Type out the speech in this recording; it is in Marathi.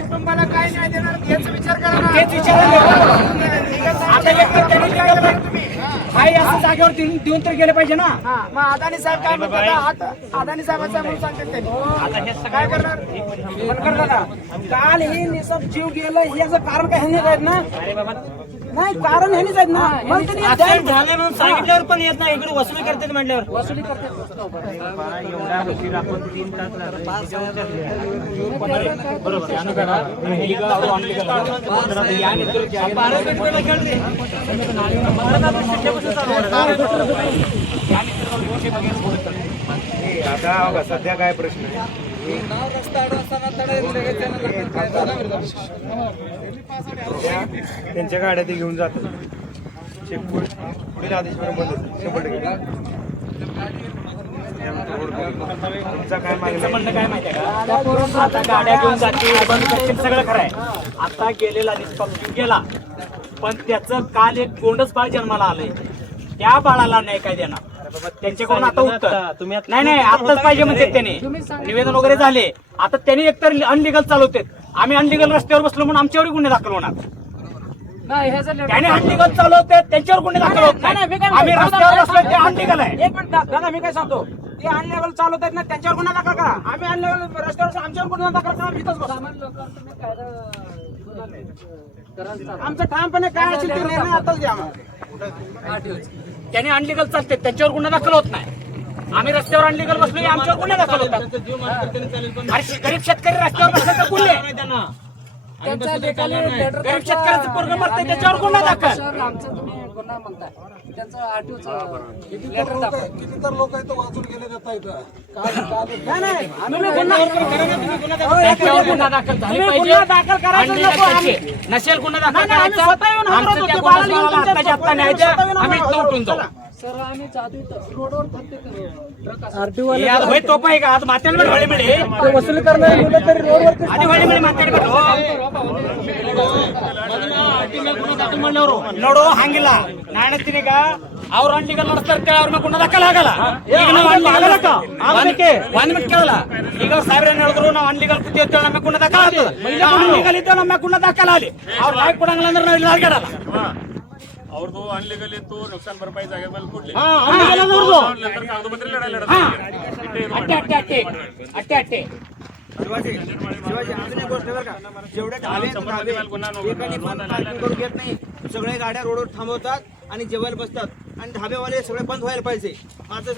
कुटुंबाला काय न्याय देणार याचा विचार करा ना. काही असं जागेवर देऊन तर गेले पाहिजे ना. मग अदानी साहेब काय म्हणतात? अदानी साहेबांचा म्हणून सांगतात त्यांनी. काय करणार? काल हे निसब जीव गेलं याचं कारण काय ह्यांनीच आहेत ना. नाही कारण ह्यांनीच आहेत ना. झाले म्हणून सांगितल्यावर पण येत नाही. इकडे वसुली करतात म्हटल्यावर वसुली करतात. आता सध्या काय प्रश्न आहे? त्यांच्या गाड्या ते घेऊन जातात. पुढील आदेश बंद 100%. तुमचा काय म्हणणं काय माहितीये का? आता गाड्या घेऊन जातील बंद करतील सगळं खरं आहे. आता गेलेला निष्पक्ष गेला पण त्याचं काल एक गोंडस बाळ जन्माला आलंय. त्या बाळाला नाही काय देणार त्यांच्याकडून आता उत्तर नाही आताच पाहिजे म्हणते. त्याने निवेदन वगैरे झाले. आता त्यांनी एकतर अनलिगल चालवतात. आम्ही अनलिगल रस्त्यावर बसलो म्हणून आमच्यावर गुन्हे दाखल होणार. त्याने अनलिगल चालवतात त्यांच्यावर गुन्हे दाखल होत नाही. आम्ही रस्त्यावर बसलो ते अनलिगल आहे. एक मिनिट दादा मी काय सांगतो. ते अनलेवल चालवतात ना त्यांच्यावर गुन्हा दाखल करा. आम्ही अनलेवल रस्त्यावर आमच्यावर गुन्हा दाखल करा. इथंच बसू. आमचं ठामपणे काय असेल ते निर्णय आताच द्या. त्याने अनलिगल चालते त्यांच्यावर गुन्हा दाखल होत नाही. आम्ही रस्त्यावर अनलिगल बसलो आमच्यावर गुन्हे दाखल होतात. अरे गरीब शेतकरी रस्त्यावर बसले तर गुन्हे. गरीब शेतकऱ्याचं पोरगं मरतंय त्याच्यावर गुन्हा दाखल. किती तर लोक इथं वाचून गेले जाता इथं. गुन्हा दाखल झाले पाहिजे. नसेल गुन्हा दाखल करायचा आमचं त्या आत्ताच्या आत्ता न्यायचं. आम्ही उठून जाऊ. तोप आहे का आज मात्यांवर वळी मिळे वसुली करणार आधी वळी मिळे मात्याने ನೋಡು ಹಂಗಿಲ್ಲ ನಾನು ಹೇಳ್ತೀನಿ ಈಗ ಅವ್ರು ಅಂಟಿಗೆ ನಡೆಸ್ತಾರೆ ಅವ್ರ ಮೇಲೆ ಗುಣ ದಾಖಲೆ ಆಗಲ್ಲ. ಒಂದ್ ಮಿನಿಟ್ ಕೇಳಲ್ಲ. ಈಗ ಸಾಹೇಬ್ರ ಏನ್ ಹೇಳಿದ್ರು ನಾವು ಅನ್ಲಿಗಲ್ ಕುತ್ತಿ ಅಂತ ನಮ್ಮ ಗುಣ ದಾಖಲೆ ಆಗ್ತದೆ. ಅನ್ಲಿಗಲ್ ಇದ್ದ ನಮ್ಮ ಗುಣ ದಾಖಲೆ ಆಗಲಿ. ಅವ್ರು ಲೈಕ್ ಕೊಡಂಗಿಲ್ಲ ಅಂದ್ರೆ ನಾವು ಇಲ್ಲಿ ಆಗಾಡಲ್ಲ. ಅವ್ರದ್ದು ಅನ್ಲೀಗಲ್ ಇತ್ತು ನುಕ್ಸಾನ್ ಭರಪಾಯಿ ಜಾಗ ಮೇಲೆ ಕೊಡ್ಲಿ. ಅಟ್ಟೆ शिवाजी अजून एक गोष्ट बरं का, जेवढे ढाबे एकाने पण पार्किंग करून घेत नाही. सगळे गाड्या रोडवर थांबवतात आणि जेवायला बसतात आणि ढाबेवाले सगळे बंद व्हायला पाहिजे. माझं